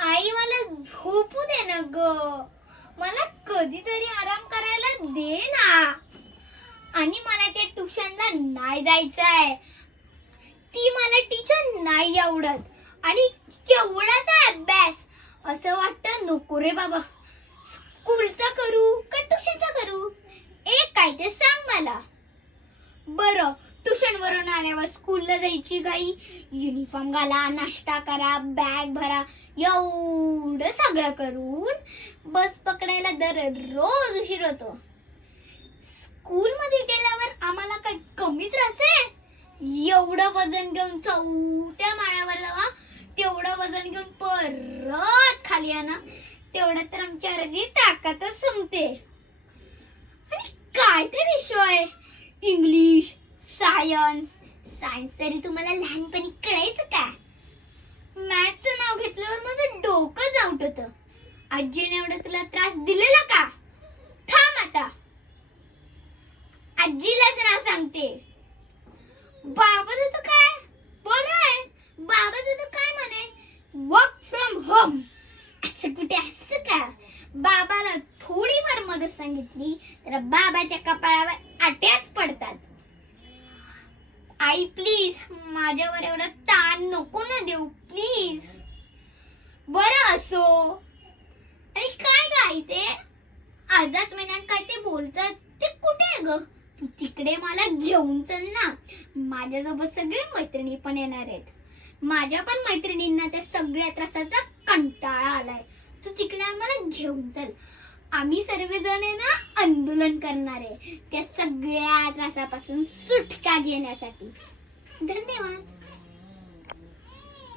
आई मला झोपू दे ना ग, मला कधीतरी आराम करायला दे ना. आणि मला ते ट्युशनला नाही जायचंय. ती मला टीचर नाही आवडत आणि केवढाचा अभ्यास. असं वाटतं नको रे बाबा. स्कूलचा करू का ट्युशनचा करू? एक काय ते सांग मला. बरं, ट्युशन वरून आल्यावर स्कूलला जायची घाई, युनिफॉर्म घाला, नाश्ता करा, बॅग भरा, एवढं सगळं करून बस पकडायला दररोज उशीर होतो. स्कूल मध्ये गेल्यावर आम्हाला काही कमी त्रास आहे? एवढं वजन घेऊन चौथ्या माळ्यावर जावा, तेवढं वजन घेऊन परत खाली आणा, तेवढं तर आमच्या अर्धी ताकदच संपते. आणि काय ते विषय, इंग्लिश, सायन्स तरी तुम्हाला लहानपणी कळायचं का? मॅथचं नाव घेतल्यावर माझं डोकं जाऊट होतं. आजीने एवढा तुला त्रास दिलेला का? थांब आता, आजीलाच नाव सांगते. बाबाचं तर काय बरं आहे, बाबाचं तर काय म्हणे, वर्क फ्रॉम होम. असं कुठे असतं का? बाबाला थोडीफार मदत सांगितली तर बाबाच्या कपाळावर आट्याच पडतात. आई प्लीज माझ्यावर एवढा ताण नको ना देऊ प्लीज. बरं असो. आणि काय काय ते आझाद मैदान काय ते बोलतात ते कुठे आहे ग? तू तिकडे मला घेऊन चल ना. माझ्यासोबत सगळे मैत्रिणी पण येणार आहेत. माझ्या पण मैत्रिणींना त्या सगळ्या त्रासाचा कंटाळा आलाय. तू तिकडे आम्हाला घेऊन चल. आम्ही सर्वजण आहे ना आंदोलन करणार आहे त्या सगळ्या त्रासापासून सुटका घेण्यासाठी. धन्यवाद.